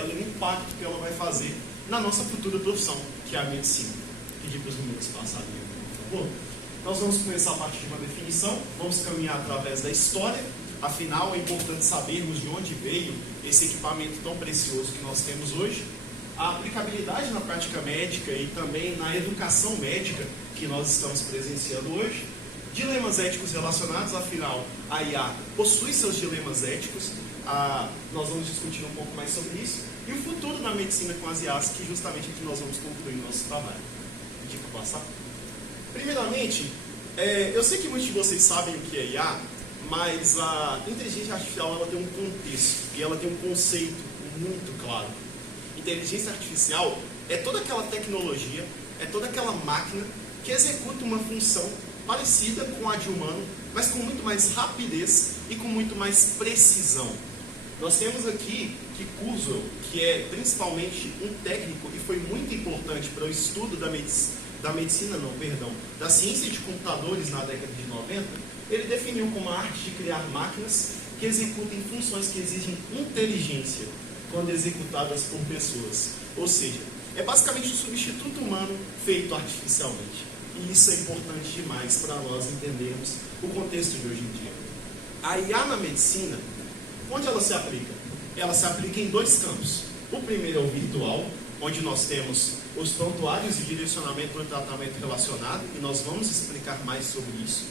dela e o impacto que ela vai fazer na nossa futura profissão, que é a medicina. Pedir para os meninos passarem, por favor. Nós vamos começar a partir de uma definição, vamos caminhar através da história. Afinal, é importante sabermos de onde veio esse equipamento tão precioso que nós temos hoje. A aplicabilidade na prática médica e também na educação médica que nós estamos presenciando hoje. Dilemas éticos relacionados, afinal, a IA possui seus dilemas éticos. Nós vamos discutir um pouco mais sobre isso. E o futuro da medicina com as IAs, que justamente aqui nós vamos concluir o nosso trabalho. Dica passar. Primeiramente, eu sei que muitos de vocês sabem o que é IA, mas a inteligência artificial ela tem um contexto e ela tem um conceito muito claro. Inteligência artificial é toda aquela tecnologia, é toda aquela máquina que executa uma função parecida com a de humano, mas com muito mais rapidez e com muito mais precisão. Nós temos aqui que Kurzweil, que é principalmente um técnico e foi muito importante para o estudo da ciência de computadores na década de 90, ele definiu como a arte de criar máquinas que executem funções que exigem inteligência quando executadas por pessoas. Ou seja, é basicamente um substituto humano feito artificialmente. E isso é importante demais para nós entendermos o contexto de hoje em dia. A IA na medicina, onde ela se aplica? Ela se aplica em dois campos. O primeiro é o virtual, onde nós temos os prontuários e direcionamento para o tratamento relacionado, e nós vamos explicar mais sobre isso.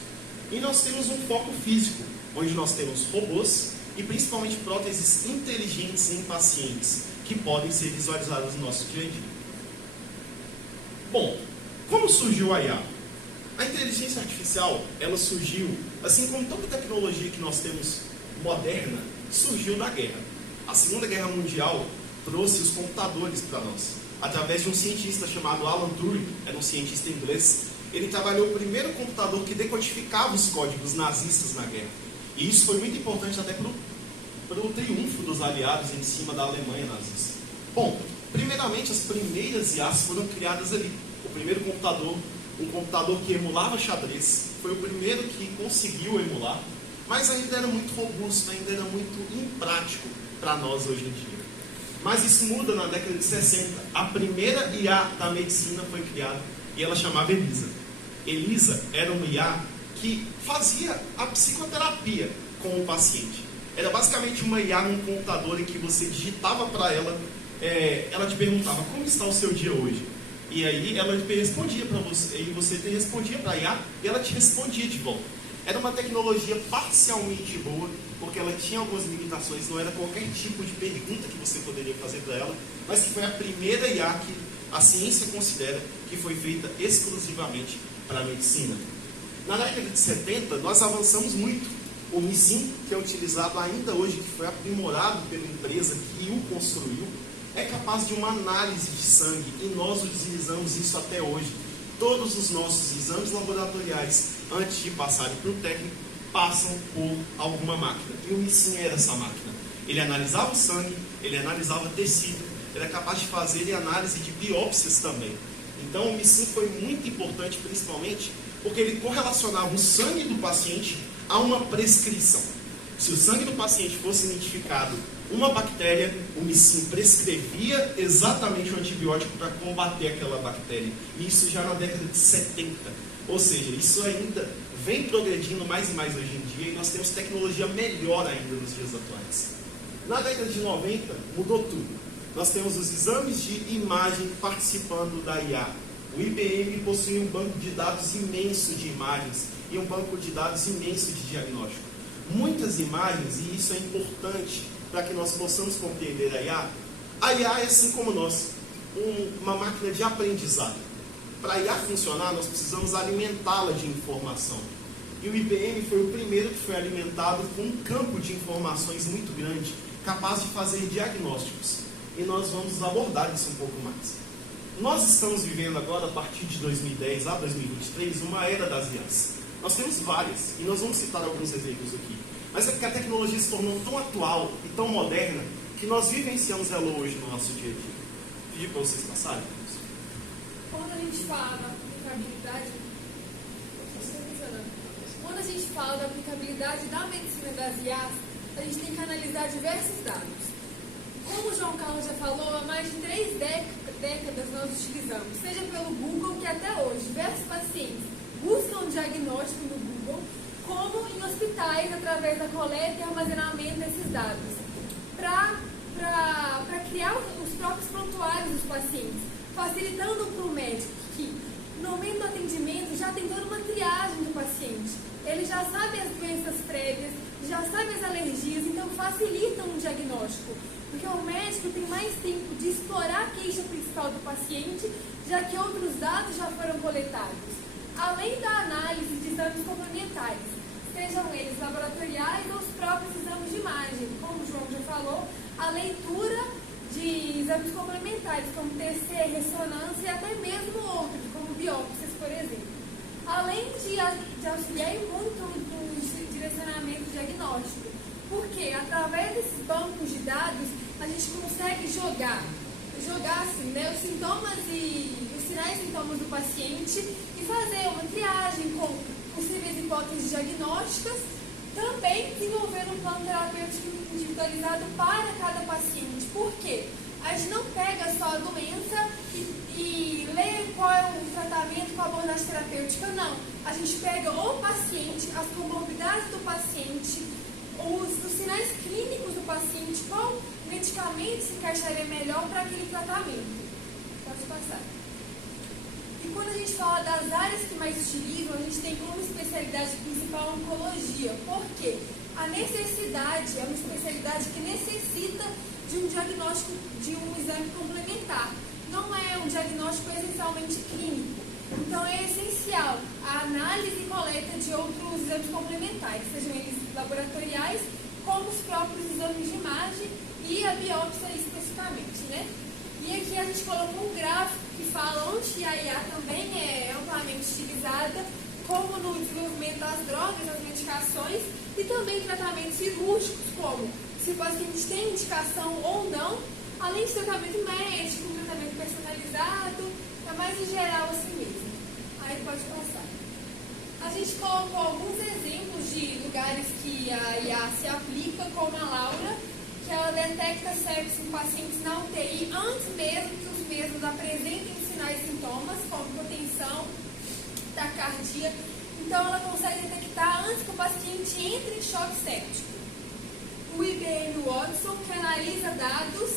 E nós temos um foco físico, onde nós temos robôs e principalmente próteses inteligentes em pacientes, que podem ser visualizadas no nosso dia a dia. Bom, como surgiu a IA? A inteligência artificial, ela surgiu, assim como toda tecnologia que nós temos moderna, surgiu da guerra. A Segunda Guerra Mundial trouxe os computadores para nós, através de um cientista chamado Alan Turing, era um cientista inglês. Ele trabalhou o primeiro computador que decodificava os códigos nazistas na guerra. E isso foi muito importante até para o triunfo dos aliados em cima da Alemanha nazista. Bom, primeiramente as primeiras IAs foram criadas ali. O primeiro computador, um computador que emulava xadrez, foi o primeiro que conseguiu emular, mas ainda era muito robusto, ainda era muito imprático para nós hoje em dia. Mas isso muda na década de 60. A primeira IA da medicina foi criada e ela chamava Elisa. Elisa era uma IA que fazia a psicoterapia com o paciente. Era basicamente uma IA num computador em que você digitava para ela, ela te perguntava como está o seu dia hoje. E aí ela respondia para você, e você respondia para a IA e ela te respondia de volta. Era uma tecnologia parcialmente boa, porque ela tinha algumas limitações, não era qualquer tipo de pergunta que você poderia fazer para ela, mas que foi a primeira IA que a ciência considera que foi feita exclusivamente para a medicina. Na década de 70, nós avançamos muito. O MISIM, que é utilizado ainda hoje, que foi aprimorado pela empresa que o construiu, é capaz de uma análise de sangue e nós utilizamos isso até hoje. Todos os nossos exames laboratoriais, antes de passarem para o técnico, passam por alguma máquina. E o MISIM era essa máquina. Ele analisava o sangue, ele analisava tecido, ele é capaz de fazer análise de biópsias também. Então o MISIM foi muito importante, principalmente, porque ele correlacionava o sangue do paciente a uma prescrição. Se o sangue do paciente fosse identificado uma bactéria, o MISIM prescrevia exatamente o antibiótico para combater aquela bactéria. E isso já na década de 70. Ou seja, isso ainda vem progredindo mais e mais hoje em dia e nós temos tecnologia melhor ainda nos dias atuais. Na década de 90, mudou tudo. Nós temos os exames de imagem participando da IA. O IBM possui um banco de dados imenso de imagens e um banco de dados imenso de diagnóstico. Muitas imagens, e isso é importante para que nós possamos compreender a IA. A IA é assim como nós, uma máquina de aprendizado. Para a IA funcionar, nós precisamos alimentá-la de informação. E o IBM foi o primeiro que foi alimentado com um campo de informações muito grande, capaz de fazer diagnósticos. E nós vamos abordar isso um pouco mais. Nós estamos vivendo agora, a partir de 2010 a 2023, uma era das IAs. Nós temos várias, e nós vamos citar alguns exemplos aqui. Mas é porque a tecnologia se tornou tão atual e tão moderna que nós vivenciamos ela hoje no nosso dia a dia. Pedi para vocês passarem. Quando a gente fala da aplicabilidade, da medicina das IAs, a gente tem que analisar diversos dados. Como o João Carlos já falou, há mais de 3 décadas nós utilizamos, seja pelo Google, que até hoje diversos pacientes buscam um diagnóstico no Google, como em hospitais, através da coleta e armazenamento desses dados, para criar os próprios prontuários dos pacientes, facilitando para o médico que, no momento do atendimento, já tem toda uma triagem do paciente. Ele já sabe as doenças prévias, já sabe as alergias, então facilita um diagnóstico, porque o médico tem mais tempo de explorar a queixa principal do paciente, já que outros dados já foram coletados. Além da análise de exames complementares, sejam eles laboratoriais ou os próprios exames de imagem, como o João já falou, a leitura de exames complementares, como TC, ressonância e até mesmo outros, como biópsias, por exemplo. Além de auxiliar muito no direcionamento diagnóstico, porque através desses bancos de dados a gente consegue jogar assim, né, os sintomas e os sinais e sintomas do paciente e fazer uma triagem com possíveis hipóteses diagnósticas, também desenvolvendo um plano terapêutico individualizado para cada paciente. Por quê? A gente não pega só a doença e lê qual é o tratamento com a abordagem terapêutica, não. A gente pega o paciente, as comorbidades do paciente, os sinais clínicos do paciente, qual medicamento se encaixaria melhor para aquele tratamento. Pode passar. E quando a gente fala das áreas que mais utilizam, a gente tem como especialidade principal a oncologia. Por quê? A necessidade é uma especialidade que necessita de um diagnóstico, de um exame complementar. Não é um diagnóstico essencialmente clínico. Então é essencial a análise e coleta de outros exames complementares, sejam eles laboratoriais, como os próprios exames de imagem e a biópsia especificamente, né? E aqui a gente colocou um gráfico que fala onde a IA também é amplamente utilizada, como no desenvolvimento das drogas, das medicações e também tratamentos cirúrgicos, como se o paciente tem indicação ou não, além de tratamento médico, tratamento personalizado, é mais em geral assim mesmo. Aí pode passar. A gente colocou alguns exemplos de lugares que a IA se aplica, como a Laura, que ela detecta sepsis em pacientes na UTI antes mesmo que os mesmos apresentem sinais e sintomas, como hipotensão, taquicardia. Então ela consegue detectar antes que o paciente entre em choque séptico. O IBM Watson, que analisa dados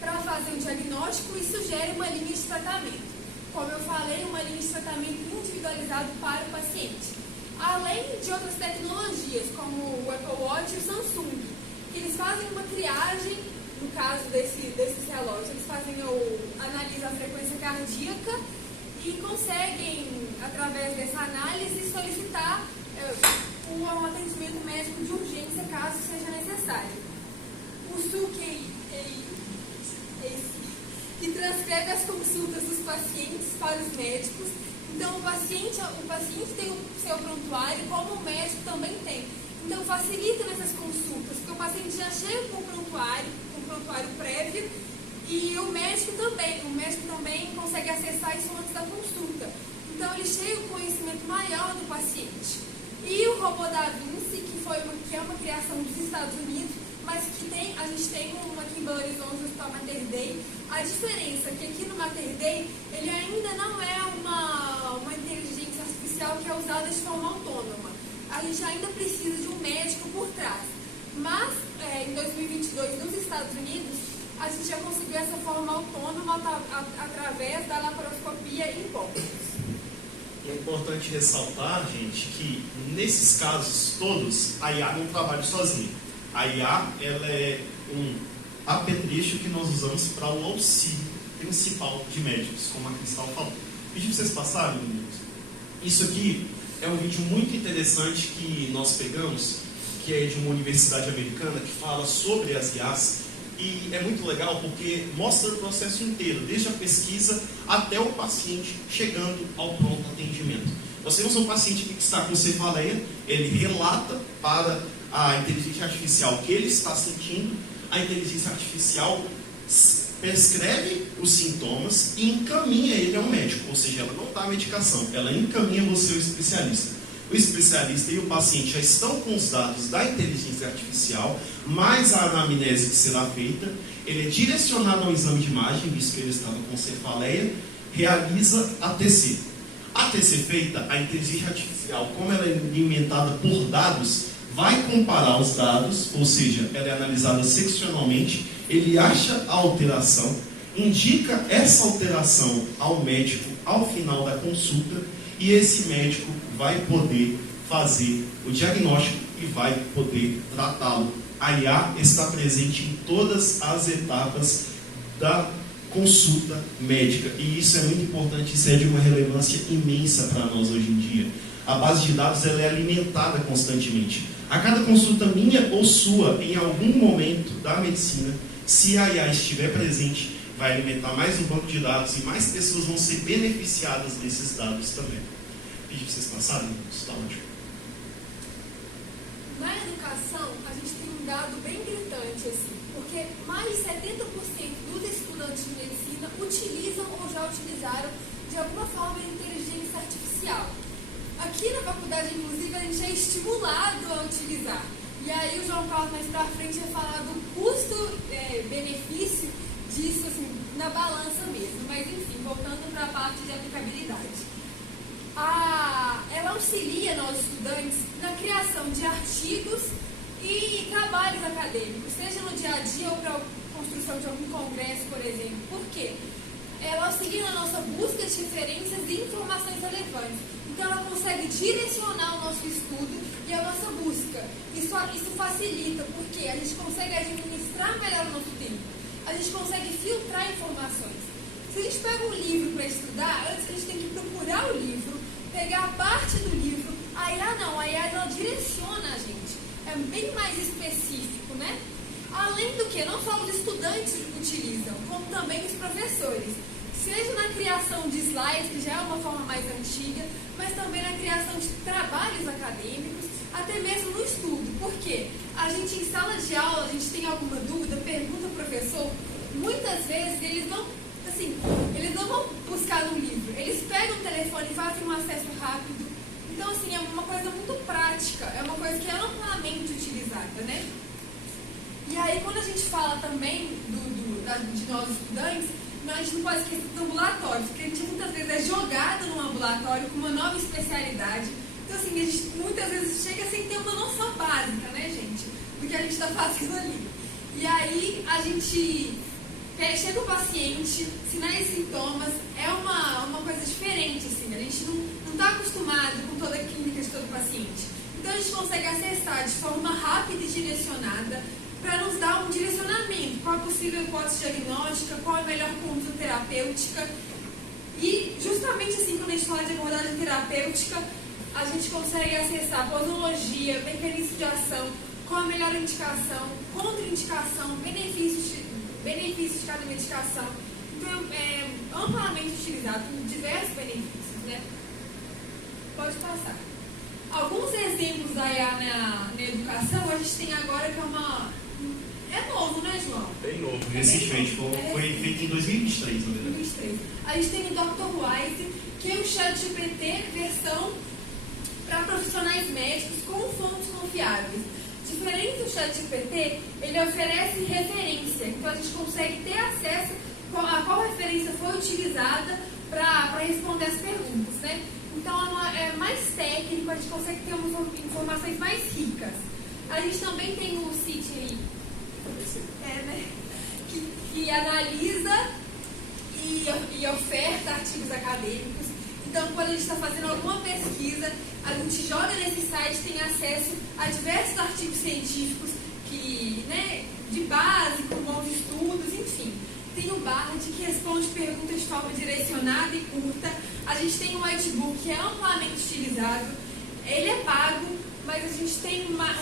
para fazer um diagnóstico e sugere uma linha de tratamento. Como eu falei, uma linha de tratamento individualizado para o paciente. Além de outras tecnologias, como o Apple Watch e o Samsung, que eles fazem uma triagem, no caso desses relógios, eles analisam a frequência cardíaca e conseguem, através dessa análise, solicitar um atendimento médico de urgência, caso seja necessário. O SUC, que transcreve as consultas dos pacientes para os médicos. Então, o paciente tem o seu prontuário, como o médico também tem. Então, facilita nessas consultas, porque o paciente já chega com um prontuário prévio e o médico também consegue acessar isso antes da consulta. Então, ele chega com conhecimento maior do paciente. E o robô da Vinci, que é uma criação dos Estados Unidos, mas que a gente tem um aqui em Belo Horizonte, no Hospital Mater Dei. A diferença é que aqui no Mater Dei, ele ainda não é uma inteligência artificial que é usada de forma autônoma. A gente ainda precisa de um médico por trás. Mas, em 2022, nos Estados Unidos, a gente já conseguiu essa forma autônoma através da laparoscopia em pontos. É importante ressaltar, gente, que nesses casos todos, a IA não trabalha sozinha. A IA ela é um apetrecho que nós usamos para o auxílio principal de médicos, como a Cristal falou. Pedi para vocês passarem, meninos. Isso aqui é um vídeo muito interessante que nós pegamos, que é de uma universidade americana, que fala sobre as IAs. E é muito legal porque mostra o processo inteiro, desde a pesquisa até o paciente chegando ao pronto atendimento. Nós temos um paciente que está com cefaleia, ele relata para a inteligência artificial o que ele está sentindo, a inteligência artificial prescreve os sintomas e encaminha ele ao médico, ou seja, ela não dá a medicação, ela encaminha você ao especialista. O especialista e o paciente já estão com os dados da inteligência artificial, mais a anamnese que será feita, ele é direcionado ao exame de imagem, visto que ele estava com cefaleia, realiza a TC. A TC feita, a inteligência artificial, como ela é alimentada por dados, vai comparar os dados, ou seja, ela é analisada seccionalmente, ele acha a alteração, indica essa alteração ao médico ao final da consulta, e esse médico vai poder fazer o diagnóstico e vai poder tratá-lo. A IA está presente em todas as etapas da consulta médica, e isso é muito importante, isso é de uma relevância imensa para nós hoje em dia. A base de dados ela é alimentada constantemente. A cada consulta minha ou sua, em algum momento da medicina, se a IA estiver presente, vai alimentar mais um banco de dados e mais pessoas vão ser beneficiadas desses dados também. Pedir para vocês passarem, isso está ótimo. Na educação, a gente tem um dado bem gritante, assim, porque mais de 70% dos estudantes de medicina utilizam ou já utilizaram de alguma forma a inteligência artificial. Aqui na faculdade, inclusive, a gente é estimulado a utilizar. E aí o João Carlos mais pra frente vai falar do custo-benefício disso, assim, na balança mesmo. Mas enfim, voltando para a parte de aplicabilidade. Ela auxilia nós estudantes na criação de artigos e trabalhos acadêmicos, seja no dia a dia ou para a construção de algum congresso, por exemplo. Por quê? Ela auxilia na nossa busca de referências e informações relevantes. Então ela consegue direcionar o nosso estudo e a nossa busca. Isso facilita, porque a gente consegue administrar melhor o nosso tempo. A gente consegue filtrar informações. Se a gente pega um livro para estudar, antes a gente tem que procurar o livro, pegar a parte do livro. A IA não, a IA ela direciona a gente. É bem mais específico, né? Além do que, não só os estudantes utilizam, como também os professores. Seja na criação de slides, que já é uma forma mais antiga, mas também na criação de trabalhos acadêmicos, até mesmo no estudo. Por quê? A gente em sala de aula, a gente tem alguma dúvida, pergunta ao professor, muitas vezes eles não vão buscar no livro, eles pegam o telefone e fazem um acesso rápido. Então, assim, é uma coisa muito prática, é uma coisa que é amplamente utilizada, né? E aí, quando a gente fala também de nós estudantes, a gente não pode esquecer do ambulatório, porque a gente muitas vezes é jogado num ambulatório com uma nova especialidade. Então, assim, a gente muitas vezes chega sem ter uma noção básica, né, gente, do que a gente está fazendo ali. E aí, a gente chega o paciente, sinais e sintomas, é uma coisa diferente, assim, a gente não está acostumado com toda a clínica de todo paciente. Então, a gente consegue acessar de forma rápida e direcionada para nos dar um direcionamento, qual a possível hipótese diagnóstica, qual a melhor conduta terapêutica. E justamente assim, quando a gente fala de abordagem terapêutica, a gente consegue acessar posologia, mecanismo de ação, qual a melhor indicação, contraindicação, benefícios de cada medicação. Então é amplamente utilizado, com diversos benefícios, né? Pode passar. Alguns exemplos da IA na educação, a gente tem agora que é novo, né, João? Bem novo, recentemente. Foi feito em 2023, na verdade. 2023. A gente tem o Dr. Wise, que é o ChatGPT versão para profissionais médicos com fontes confiáveis. Diferente do ChatGPT, ele oferece referência. Então, a gente consegue ter acesso a qual referência foi utilizada para responder as perguntas, né? Então, é mais técnico, a gente consegue ter umas informações mais ricas. A gente também tem o CIT né? que analisa e oferta artigos acadêmicos. Então, quando a gente está fazendo alguma pesquisa, a gente joga nesse site, tem acesso a diversos artigos científicos de base, com bons estudos, enfim. Tem o Bard, que responde perguntas de forma direcionada e curta. A gente tem o Whitebook, que é amplamente utilizado. Ele é pago, mas a gente tem uma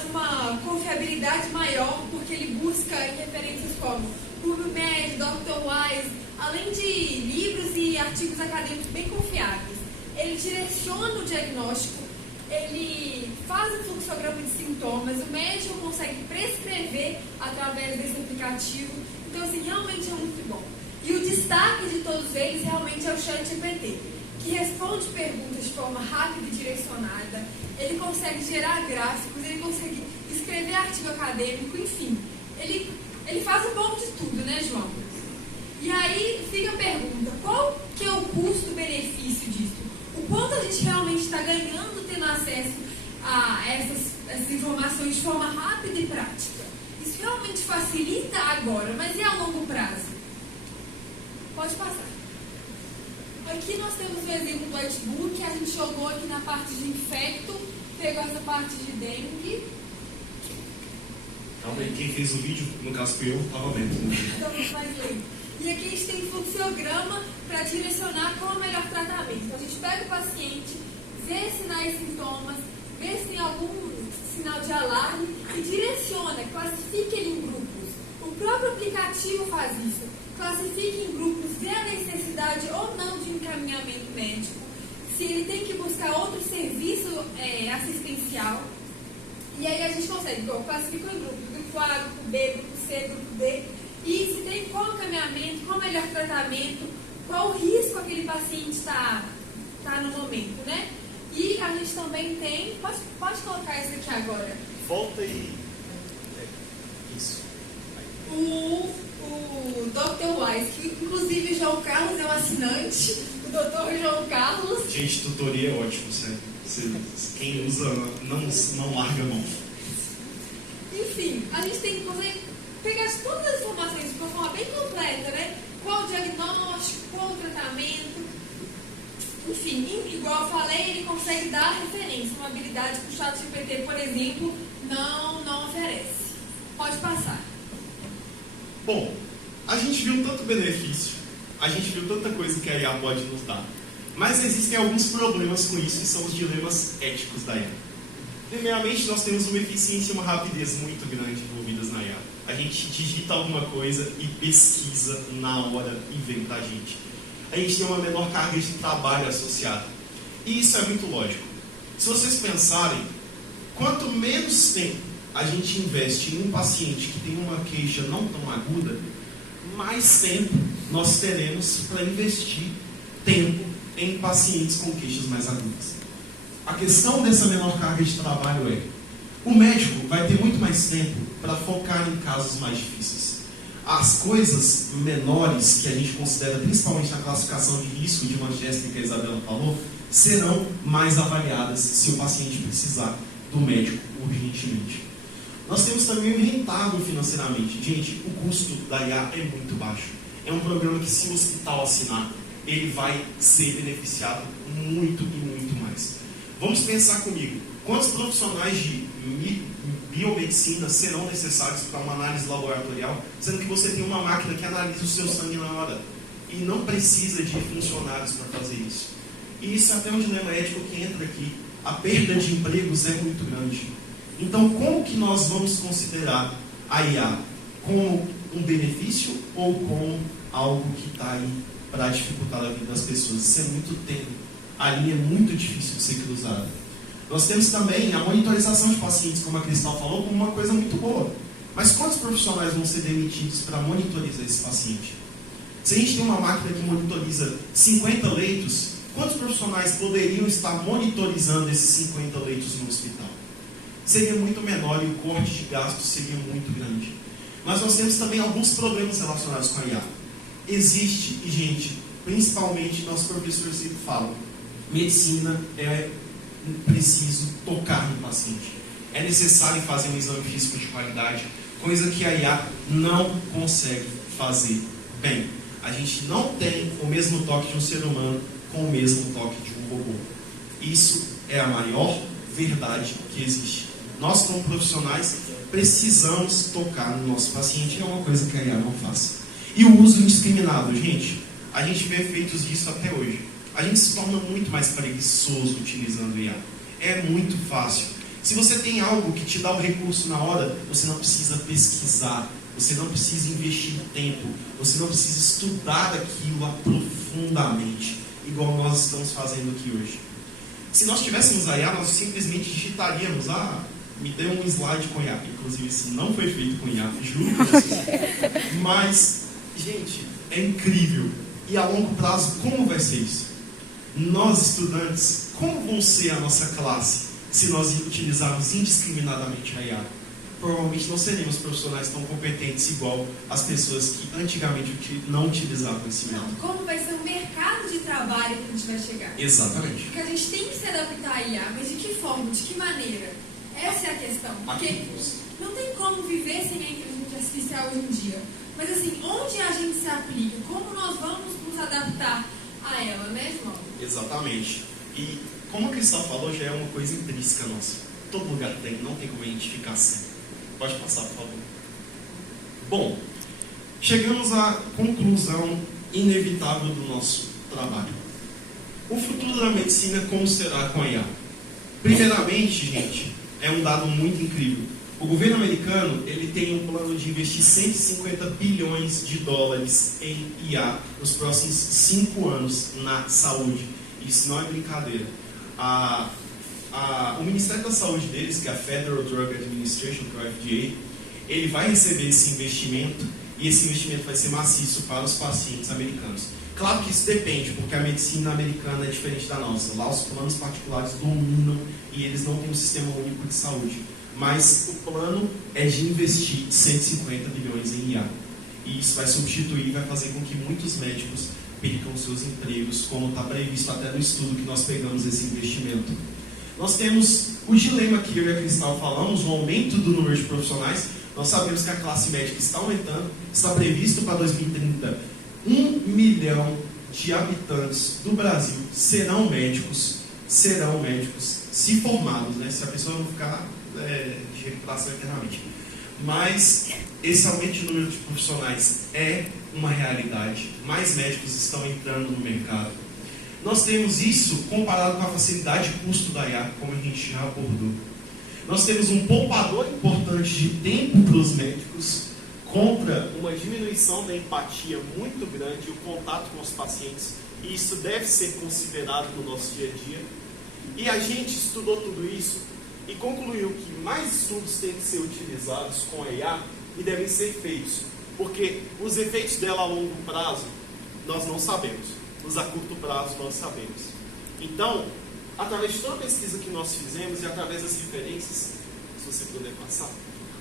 confiabilidade maior, porque ele busca em referências como PubMed, Dr. Wise, além de livros e artigos acadêmicos bem confiáveis. Ele direciona o diagnóstico, ele faz o fluxograma de sintomas, o médico consegue prescrever através desse aplicativo. Então, assim, realmente é muito bom. E o destaque de todos eles realmente é o ChatGPT, que responde perguntas de forma rápida e direcionada, ele consegue gerar gráficos, ele consegue escrever artigo acadêmico, enfim. Ele faz um pouco de tudo. né, João? E aí fica a pergunta, qual que é o custo-benefício disso? O quanto a gente realmente está ganhando tendo acesso a essas informações de forma rápida e prática? Isso realmente facilita agora, mas e a longo prazo? Pode passar. Aqui nós temos o exemplo do notebook, a gente jogou aqui na parte de infecto, pegou essa parte de dengue. Realmente, quem fez o vídeo, no caso fui eu, estava vendo. Então, mais lento. E aqui a gente tem fluxograma para direcionar qual é o melhor tratamento. Então, a gente pega o paciente, vê sinais e sintomas, vê se tem algum sinal de alarme e direciona, classifica ele em grupos. O próprio aplicativo faz isso. Classifica em grupos, vê a necessidade ou não de encaminhamento médico, se ele tem que buscar outro serviço assistencial. E aí a gente consegue, classifica em grupos, grupo A, grupo B, grupo C, grupo D, e se tem qual encaminhamento, qual o melhor tratamento, qual o risco aquele paciente está no momento, né? E a gente também tem, pode colocar isso aqui agora. Volta e... Isso. O Dr. Wise, que inclusive o João Carlos é o assinante, o Dr. João Carlos. Gente, tutoria é ótimo, sério. Quem usa não larga a mão. Enfim, a gente tem que pegar todas as informações de uma forma bem completa, né? Qual o diagnóstico, qual o tratamento. Enfim, igual eu falei, ele consegue dar referência, uma habilidade que o ChatGPT, por exemplo, não oferece. Pode passar. Bom, a gente viu tanto benefício, a gente viu tanta coisa que a IA pode nos dar, mas existem alguns problemas com isso e são os dilemas éticos da IA. Primeiramente, nós temos uma eficiência e uma rapidez muito grande envolvidas na IA. A gente digita alguma coisa e pesquisa na hora e vem pra gente. A gente tem uma menor carga de trabalho associada. E isso é muito lógico. Se vocês pensarem, quanto menos tempo a gente investe em um paciente que tem uma queixa não tão aguda, mais tempo nós teremos para investir tempo em pacientes com queixas mais agudas. A questão dessa menor carga de trabalho é: o médico vai ter muito mais tempo para focar em casos mais difíceis. As coisas menores que a gente considera, principalmente na classificação de risco de Manchester que a Isabela falou, serão mais avaliadas se o paciente precisar do médico urgentemente. Nós temos também o rentável financeiramente. Gente, o custo da IA é muito baixo. É um programa que, se o hospital assinar, ele vai ser beneficiado muito e muito mais. Vamos pensar comigo. Quantos profissionais de biomedicina serão necessários para uma análise laboratorial, sendo que você tem uma máquina que analisa o seu sangue na hora e não precisa de funcionários para fazer isso? E isso é até um dilema ético que entra aqui. A perda de empregos é muito grande. Então, como que nós vamos considerar a IA? Como um benefício ou como algo que está aí para dificultar a vida das pessoas? Isso é muito tênue. A linha é muito difícil de ser cruzada. Nós temos também a monitorização de pacientes, como a Cristal falou, como uma coisa muito boa. Mas quantos profissionais vão ser demitidos para monitorizar esse paciente? Se a gente tem uma máquina que monitoriza 50 leitos, quantos profissionais poderiam estar monitorizando esses 50 leitos no hospital? Seria muito menor e o corte de gastos seria muito grande. Mas nós temos também alguns problemas relacionados com a IA. Existe, e gente, principalmente nossos professores sempre falam, medicina é preciso tocar no paciente. É necessário fazer um exame físico de qualidade, coisa que a IA não consegue fazer bem. A gente não tem o mesmo toque de um ser humano com o mesmo toque de um robô. Isso é a maior verdade que existe. Nós, como profissionais, precisamos tocar no nosso paciente, é uma coisa que a IA não faz. E o uso indiscriminado, gente, a gente vê efeitos disso até hoje. A gente se torna muito mais preguiçoso utilizando IA. É muito fácil. Se você tem algo que te dá o recurso na hora, você não precisa pesquisar, você não precisa investir tempo, você não precisa estudar aquilo profundamente, igual nós estamos fazendo aqui hoje. Se nós tivéssemos a IA, nós simplesmente digitaríamos, me dê um slide com IA. Inclusive, isso não foi feito com IA, juro pra vocês. Mas, gente, é incrível. E a longo prazo, como vai ser isso? Nós, estudantes, como vão ser a nossa classe se nós utilizarmos indiscriminadamente a IA? provavelmente não seremos profissionais tão competentes igual as pessoas que antigamente não utilizavam esse método. Não, como vai ser o mercado de trabalho que a gente vai chegar? Exatamente. Porque a gente tem que se adaptar à IA, mas de que forma, de que maneira? Essa é a questão. Porque não tem como viver sem a inteligência artificial hoje em dia. Mas assim, onde a gente se aplica? Como nós vamos nos adaptar a ela, né, João? Exatamente. E como a Cristal falou, já é uma coisa intrínseca nossa. Todo lugar tem, não tem como identificar sem. Pode passar, por favor. Bom, chegamos à conclusão inevitável do nosso trabalho. O futuro da medicina, como será com a IA? Primeiramente, gente, é um dado muito incrível. O governo americano ele tem um plano de investir 150 bilhões de dólares em IA nos próximos 5 anos na saúde. Isso não é brincadeira. O Ministério da Saúde deles, que é a Federal Drug Administration, que é o FDA, ele vai receber esse investimento e esse investimento vai ser maciço para os pacientes americanos. Claro que isso depende, porque a medicina americana é diferente da nossa. Lá os planos particulares dominam e eles não têm um sistema único de saúde. Mas o plano é de investir 150 bilhões em IA. E isso vai substituir e vai fazer com que muitos médicos percam seus empregos, como está previsto até no estudo que nós pegamos esse investimento. Nós temos o dilema que eu e a Cristal falamos, o aumento do número de profissionais. Nós sabemos que a classe médica está aumentando, está previsto para 2030 1 milhão de habitantes do Brasil serão médicos se formados, né? Se a pessoa não ficar de recuperação eternamente. Mas esse aumento de número de profissionais é uma realidade. Mais médicos estão entrando no mercado. Nós temos isso comparado com a facilidade e custo da IA, como a gente já abordou. Nós temos um poupador importante de tempo para os médicos contra uma diminuição da empatia muito grande e o contato com os pacientes. E isso deve ser considerado no nosso dia a dia. E a gente estudou tudo isso e concluiu que mais estudos têm que ser utilizados com a IA e devem ser feitos. Porque os efeitos dela a longo prazo nós não sabemos. Os a curto prazo nós sabemos. Então, através de toda a pesquisa que nós fizemos e através das referências, se você puder passar,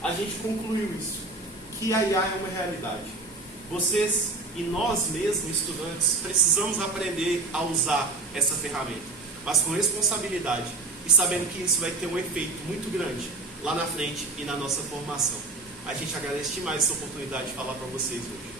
a gente concluiu isso, que a IA é uma realidade. Vocês e nós mesmos, estudantes, precisamos aprender a usar essa ferramenta, mas com responsabilidade e sabendo que isso vai ter um efeito muito grande lá na frente e na nossa formação. A gente agradece demais essa oportunidade de falar para vocês hoje.